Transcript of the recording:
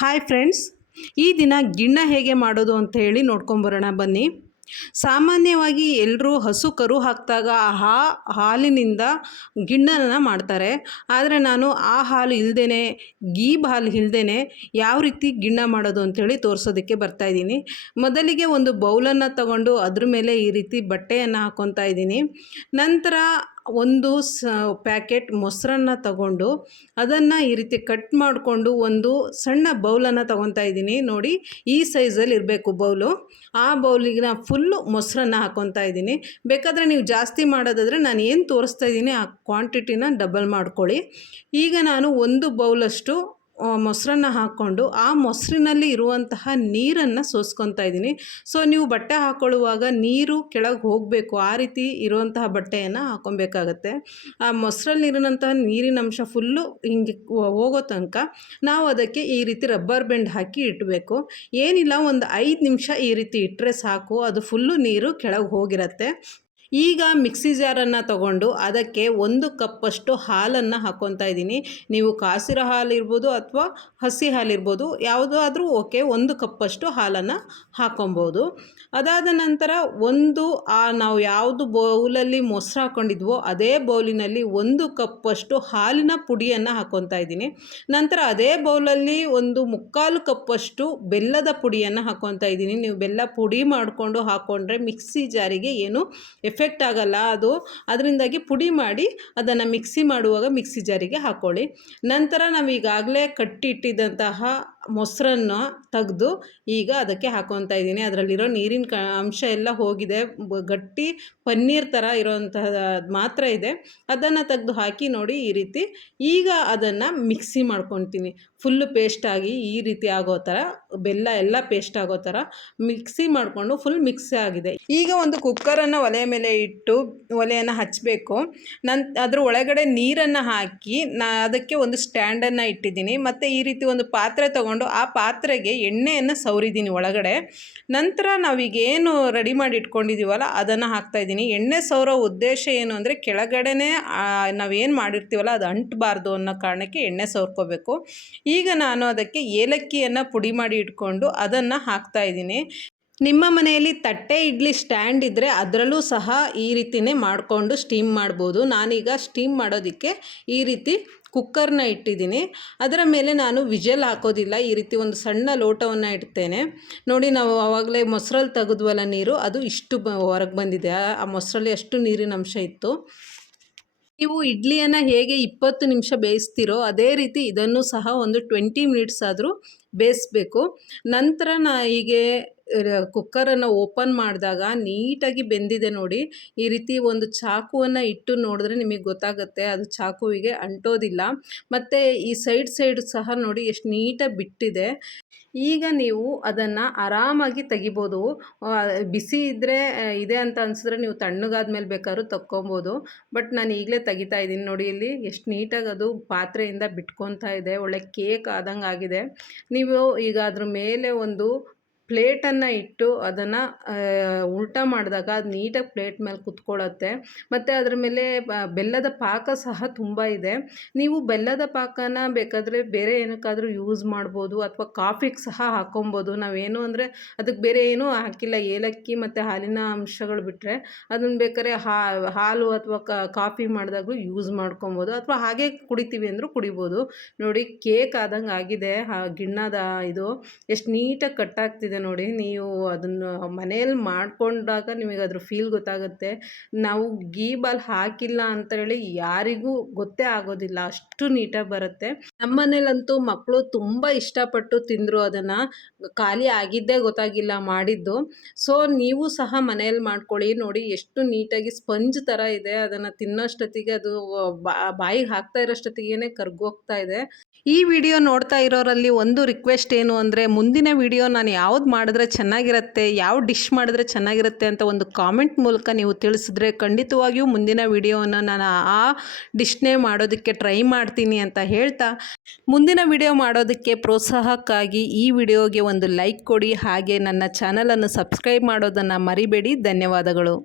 Hi friends, ಈ ದಿನ ಗಿಣ್ಣ ಹೇಗೆ ಮಾಡೋದು ಅಂತ ಹೇಳಿ ನೋಡ್ಕೊಂಬರೋಣ ಬನ್ನಿ. ಸಾಮಾನ್ಯವಾಗಿ ಎಲ್ಲರೂ ಹಸು ಕರು ಹಾಕಿದಾಗ ಆ ಹಾಲಿನಿಂದ ಗಿಣ್ಣನ್ನು ಮಾಡ್ತಾರೆ. ಆದರೆ ನಾನು ಆ ಹಾಲು ಇಲ್ಲದೇ ಹಾಲು ಇಲ್ಲದೇ ಯಾವ ರೀತಿ ಗಿಣ್ಣ ಮಾಡೋದು ಅಂಥೇಳಿ ತೋರಿಸೋದಕ್ಕೆ ಬರ್ತಾಯಿದ್ದೀನಿ. ಮೊದಲಿಗೆ ಒಂದು ಬೌಲನ್ನು ತಗೊಂಡು ಅದ್ರ ಮೇಲೆ ಈ ರೀತಿ ಬಟ್ಟೆಯನ್ನು ಹಾಕ್ಕೊತಾ ಇದ್ದೀನಿ. ನಂತರ ಒಂದು ಪ್ಯಾಕೆಟ್ ಮೊಸರನ್ನು ತಗೊಂಡು ಅದನ್ನು ಈ ರೀತಿ ಕಟ್ ಮಾಡಿಕೊಂಡು ಒಂದು ಸಣ್ಣ ಬೌಲನ್ನು ತೊಗೊತಾ ಇದ್ದೀನಿ. ನೋಡಿ, ಈ ಸೈಜಲ್ಲಿ ಇರಬೇಕು ಬೌಲು. ಆ ಬೌಲಿಗೆ ನಾನು ಫುಲ್ಲು ಮೊಸರನ್ನು ಹಾಕ್ಕೊತಾ ಇದ್ದೀನಿ. ಬೇಕಾದರೆ ನೀವು ಜಾಸ್ತಿ ಮಾಡೋದಾದರೆ ನಾನು ಏನು ತೋರಿಸ್ತಾ ಇದ್ದೀನಿ ಆ ಕ್ವಾಂಟಿಟಿನ ಡಬಲ್ ಮಾಡ್ಕೊಳ್ಳಿ. ಈಗ ನಾನು ಒಂದು ಬೌಲಷ್ಟು ಮೊಸರನ್ನು ಹಾಕ್ಕೊಂಡು ಆ ಮೊಸರಿನಲ್ಲಿ ಇರುವಂತಹ ನೀರನ್ನು ಸೋಸ್ಕೊತಾ ಇದ್ದೀನಿ. ಸೊ ನೀವು ಬಟ್ಟೆ ಹಾಕ್ಕೊಳ್ಳುವಾಗ ನೀರು ಕೆಳಗೆ ಹೋಗಬೇಕು, ಆ ರೀತಿ ಇರುವಂತಹ ಬಟ್ಟೆಯನ್ನು ಹಾಕ್ಕೊಬೇಕಾಗತ್ತೆ. ಆ ಮೊಸರಲ್ಲಿರೋಂತಹ ನೀರಿನ ಅಂಶ ಫುಲ್ಲು ಹಿಂಗೆ ಹೋಗೋ ತನಕ ನಾವು ಅದಕ್ಕೆ ಈ ರೀತಿ ರಬ್ಬರ್ ಬ್ಯಾಂಡ್ ಹಾಕಿ ಇಡಬೇಕು. ಏನಿಲ್ಲ, ಒಂದು 5 ನಿಮಿಷ ಈ ರೀತಿ ಇಟ್ಟರೆ ಸಾಕು, ಅದು ಫುಲ್ಲು ನೀರು ಕೆಳಗೆ ಹೋಗಿರತ್ತೆ. ಈಗ ಮಿಕ್ಸಿ ಜಾರನ್ನು ತಗೊಂಡು ಅದಕ್ಕೆ 1 ಕಪ್ಪಷ್ಟು ಹಾಲನ್ನು ಹಾಕ್ಕೊತಾ ಇದ್ದೀನಿ. ನೀವು ಕಾಸಿರೋ ಹಾಲು ಇರ್ಬೋದು ಅಥವಾ ಹಸಿ ಹಾಲಿರ್ಬೋದು, ಯಾವುದಾದ್ರೂ ಓಕೆ. 1 ಕಪ್ಪಷ್ಟು ಹಾಲನ್ನು ಹಾಕ್ಕೊಬೋದು. ಅದಾದ ನಂತರ ನಾವು ಯಾವುದು ಬೌಲಲ್ಲಿ ಮೊಸರು ಹಾಕ್ಕೊಂಡಿದ್ವೋ ಅದೇ ಬೌಲಿನಲ್ಲಿ 1 ಕಪ್ಪಷ್ಟು ಹಾಲಿನ ಪುಡಿಯನ್ನು ಹಾಕ್ಕೊತಾ ಇದ್ದೀನಿ. ನಂತರ ಅದೇ ಬೌಲಲ್ಲಿ 1/4 ಕಪ್ಪಷ್ಟು ಬೆಲ್ಲದ ಪುಡಿಯನ್ನು ಹಾಕ್ಕೊತಾ ಇದ್ದೀನಿ. ನೀವು ಬೆಲ್ಲ ಪುಡಿ ಮಾಡಿಕೊಂಡು ಹಾಕ್ಕೊಂಡ್ರೆ ಮಿಕ್ಸಿ ಜಾರಿಗೆ ಏನು ಎಫೆಕ್ಟ್ ಆಗಲ್ಲ. ಅದರಿಂದಾಗಿ ಪುಡಿ ಮಾಡಿ ಅದನ್ನು ಮಿಕ್ಸಿ ಮಾಡುವಾಗ ಮಿಕ್ಸಿ ಜಾರಿಗೆ ಹಾಕ್ಕೊಳ್ಳಿ. ನಂತರ ನಾವು ಈಗಾಗಲೇ ಕಟ್ಟಿಟ್ಟಿದ್ದಂತಹ ಮೊಸರನ್ನು ತೆಗೆದು ಈಗ ಅದಕ್ಕೆ ಹಾಕ್ಕೊತಾ ಇದ್ದೀನಿ. ಅದರಲ್ಲಿರೋ ನೀರಿನ ಅಂಶ ಎಲ್ಲ ಹೋಗಿದೆ. ಗಟ್ಟಿ ಪನ್ನೀರ್ ಥರ ಇರೋಂತಹ ಮಾತ್ರ ಇದೆ. ಅದನ್ನು ತೆಗೆದು ಹಾಕಿ ನೋಡಿ ಈ ರೀತಿ. ಈಗ ಅದನ್ನು ಮಿಕ್ಸಿ ಮಾಡ್ಕೊತೀನಿ. ಫುಲ್ಲು ಪೇಸ್ಟಾಗಿ ಈ ರೀತಿ ಆಗೋ ಥರ, ಬೆಲ್ಲ ಎಲ್ಲ ಪೇಸ್ಟ್ ಆಗೋ ಥರ ಮಿಕ್ಸಿ ಮಾಡಿಕೊಂಡು ಫುಲ್ ಮಿಕ್ಸಿ ಆಗಿದೆ. ಈಗ ಒಂದು ಕುಕ್ಕರನ್ನು ಒಲೆಯ ಮೇಲೆ ಇಟ್ಟು ಒಲೆಯನ್ನು ಹಚ್ಚಬೇಕು. ಅದ್ರ ಒಳಗಡೆ ನೀರನ್ನು ಹಾಕಿ ಅದಕ್ಕೆ ಒಂದು ಸ್ಟ್ಯಾಂಡನ್ನು ಇಟ್ಟಿದ್ದೀನಿ. ಮತ್ತು ಈ ರೀತಿ ಒಂದು ಪಾತ್ರೆ ತೊಗೊಂಡು ಆ ಪಾತ್ರೆಗೆ ಎಣ್ಣೆಯನ್ನು ಸವರಿದ್ದೀನಿ ಒಳಗಡೆ. ನಂತರ ನಾವೀಗೇನು ರೆಡಿ ಮಾಡಿ ಇಟ್ಕೊಂಡಿದ್ದೀವಲ್ಲ ಅದನ್ನು ಹಾಕ್ತಾಯಿದ್ದೀನಿ. ಎಣ್ಣೆ ಸವರೋ ಉದ್ದೇಶ ಏನು ಅಂದರೆ ಕೆಳಗಡೆನೇ ನಾವೇನು ಮಾಡಿರ್ತೀವಲ್ಲ ಅದು ಅಂಟಬಾರ್ದು ಅನ್ನೋ ಕಾರಣಕ್ಕೆ ಎಣ್ಣೆ ಸವರ್ಕೋಬೇಕು. ಈಗ ನಾನು ಅದಕ್ಕೆ ಏಲಕ್ಕಿಯನ್ನು ಪುಡಿ ಮಾಡಿ ಇಟ್ಕೊಂಡು ಅದನ್ನು ಹಾಕ್ತಾಯಿದ್ದೀನಿ. ನಿಮ್ಮ ಮನೆಯಲ್ಲಿ ತಟ್ಟೆ ಇಡ್ಲಿ ಸ್ಟ್ಯಾಂಡ್ ಇದ್ದರೆ ಅದರಲ್ಲೂ ಸಹ ಈ ರೀತಿಯೇ ಮಾಡಿಕೊಂಡು ಸ್ಟೀಮ್ ಮಾಡ್ಬೋದು. ನಾನೀಗ ಸ್ಟೀಮ್ ಮಾಡೋದಕ್ಕೆ ಈ ರೀತಿ ಕುಕ್ಕರ್ನ ಇಟ್ಟಿದ್ದೀನಿ. ಅದರ ಮೇಲೆ ನಾನು ವಿಜಲ್ ಹಾಕೋದಿಲ್ಲ. ಈ ರೀತಿ ಒಂದು ಸಣ್ಣ ಲೋಟವನ್ನು ಇಡ್ತೇನೆ. ನೋಡಿ, ನಾವು ಆವಾಗಲೇ ಮೊಸರಲ್ಲಿ ತೆಗೆದ್ವಲ್ಲ ನೀರು, ಅದು ಇಷ್ಟು ಹೊರಗೆ ಬಂದಿದೆ. ಆ ಮೊಸರಲ್ಲಿ ಅಷ್ಟು ನೀರಿನ ಅಂಶ ಇತ್ತು. ನೀವು ಇಡ್ಲಿಯನ್ನು ಹೇಗೆ 20 ನಿಮಿಷ ಬೇಯಿಸ್ತೀರೋ ಅದೇ ರೀತಿ ಇದನ್ನು ಸಹ ಒಂದು 20 ಮಿನಿಟ್ಸ್ ಆದರೂ ಬೇಯಿಸ್ಬೇಕು. ನಂತರ ಹೀಗೆ ಕುಕ್ಕರನ್ನು ಓಪನ್ ಮಾಡಿದಾಗ ನೀಟಾಗಿ ಬೆಂದಿದೆ ನೋಡಿ. ಈ ರೀತಿ ಒಂದು ಚಾಕುವನ್ನು ಇಟ್ಟು ನೋಡಿದ್ರೆ ನಿಮಗೆ ಗೊತ್ತಾಗುತ್ತೆ, ಅದು ಚಾಕುವಿಗೆ ಅಂಟೋದಿಲ್ಲ. ಮತ್ತು ಈ ಸೈಡ್ ಸಹ ನೋಡಿ ಎಷ್ಟು ನೀಟಾಗಿ ಬಿಟ್ಟಿದೆ. ಈಗ ನೀವು ಅದನ್ನು ಆರಾಮಾಗಿ ತೆಗಿಬೋದು. ಬಿಸಿ ಇದೆ ಅಂತ ಅನಿಸಿದ್ರೆ ನೀವು ತಣ್ಣಗಾದ ಮೇಲೆ ಬೇಕಾದ್ರೂ ತಕ್ಕೊಬೋದು. ಬಟ್ ನಾನು ಈಗಲೇ ತೆಗಿತಾ ಇದ್ದೀನಿ. ನೋಡಿ ಇಲ್ಲಿ ಎಷ್ಟು ನೀಟಾಗಿ ಅದು ಪಾತ್ರೆಯಿಂದ ಬಿಟ್ಕೊತಾ ಇದೆ. ಒಳ್ಳೆ ಕೇಕ್ ಆದಂಗೆ ಆಗಿದೆ. ನೀವು ಈಗ ಅದ್ರ ಮೇಲೆ ಒಂದು ಪ್ಲೇಟನ್ನು ಇಟ್ಟು ಅದನ್ನು ಉಲ್ಟಾ ಮಾಡಿದಾಗ ಅದು ನೀಟಾಗಿ ಪ್ಲೇಟ್ ಮೇಲೆ ಕುತ್ಕೊಳ್ಳುತ್ತೆ. ಮತ್ತು ಅದ್ರ ಮೇಲೆ ಬೆಲ್ಲದ ಪಾಕ ಸಹ ತುಂಬ ಇದೆ. ನೀವು ಬೆಲ್ಲದ ಪಾಕನ ಬೇಕಾದರೆ ಬೇರೆ ಏನಕ್ಕಾದರೂ ಯೂಸ್ ಮಾಡ್ಬೋದು, ಅಥವಾ ಕಾಫಿಗೆ ಸಹ ಹಾಕ್ಕೊಬೋದು. ನಾವೇನು ಅಂದರೆ ಅದಕ್ಕೆ ಬೇರೆ ಏನೂ ಹಾಕಿಲ್ಲ, ಏಲಕ್ಕಿ ಮತ್ತು ಹಾಲಿನ ಅಂಶಗಳು ಬಿಟ್ಟರೆ. ಅದನ್ನು ಬೇಕಾದ್ರೆ ಹಾಲು ಅಥವಾ ಕಾಫಿ ಮಾಡಿದಾಗಲೂ ಯೂಸ್ ಮಾಡ್ಕೊಬೋದು, ಅಥವಾ ಹಾಗೆ ಕುಡಿತೀವಿ ಅಂದರೂ ಕುಡಿಬೋದು. ನೋಡಿ, ಕೇಕ್ ಆದಂಗೆ ಆಗಿದೆ ಗಿಣ್ಣದ ಇದು. ಎಷ್ಟು ನೀಟಾಗಿ ಕಟ್ಟಾಗ್ತಿದೆ ನೋಡಿ. ನೀವು ಅದನ್ನು ಮನೆಯಲ್ಲಿ ಮಾಡಿಕೊಂಡಾಗ ನಿಮಗೆ ಅದ್ರ ಫೀಲ್ ಗೊತ್ತಾಗುತ್ತೆ. ನಾವು ಬಾಲ್ ಹಾಕಿಲ್ಲ ಅಂತೇಳಿ ಯಾರಿಗೂ ಗೊತ್ತೇ ಆಗೋದಿಲ್ಲ, ಅಷ್ಟು ನೀಟಾಗಿ ಬರುತ್ತೆ. ನಮ್ಮ ಮನೇಲಂತೂ ಮಕ್ಕಳು ತುಂಬ ಇಷ್ಟಪಟ್ಟು ತಿಂದರು. ಅದನ್ನು ಖಾಲಿ ಆಗಿದ್ದೇ ಗೊತ್ತಾಗಿಲ್ಲ ಮಾಡಿದ್ದು. ಸೊ ನೀವು ಸಹ ಮನೆಯಲ್ಲಿ ಮಾಡ್ಕೊಳ್ಳಿ. ನೋಡಿ ಎಷ್ಟು ನೀಟಾಗಿ ಸ್ಪಂಜ್ ಥರ ಇದೆ. ಅದನ್ನು ತಿನ್ನೋಷ್ಟೊತ್ತಿಗೆ ಅದು ಬಾಯಿಗೆ ಹಾಕ್ತಾ ಇರೋಷ್ಟೊತ್ತಿಗೇ ಕರ್ಗೋಗ್ತಾ ಇದೆ. ಈ ವಿಡಿಯೋ ನೋಡ್ತಾ ಇರೋರಲ್ಲಿ ಒಂದು ರಿಕ್ವೆಸ್ಟ್ ಏನು ಅಂದರೆ, ಮುಂದಿನ ವಿಡಿಯೋ ನಾನು ಯಾವ್ದು ಮಾಡಿದ್ರೆ ಚೆನ್ನಾಗಿರುತ್ತೆ, ಯಾವ ಡಿಶ್ ಮಾಡಿದ್ರೆ ಚೆನ್ನಾಗಿರುತ್ತೆ ಅಂತ ಒಂದು ಕಾಮೆಂಟ್ ಮೂಲಕ ನೀವು ತಿಳಿಸಿದ್ರೆ ಖಂಡಿತವಾಗಿಯೂ ಮುಂದಿನ ವಿಡಿಯೋವನ್ನು ನಾನು ಆ ಡಿಶ್ನೇ ಮಾಡೋದಕ್ಕೆ ಟ್ರೈ ಮಾಡ್ತೀನಿ ಅಂತ ಹೇಳ್ತಾ, ಮುಂದಿನ ವಿಡಿಯೋ ಮಾಡೋದಕ್ಕೆ ಪ್ರೋತ್ಸಾಹಕ್ಕಾಗಿ ಈ ವಿಡಿಯೋಗೆ ಒಂದು ಲೈಕ್ ಕೊಡಿ. ಹಾಗೆ ನನ್ನ ಚಾನಲನ್ನು ಸಬ್ಸ್ಕ್ರೈಬ್ ಮಾಡೋದನ್ನು ಮರಿಬೇಡಿ. ಧನ್ಯವಾದಗಳು.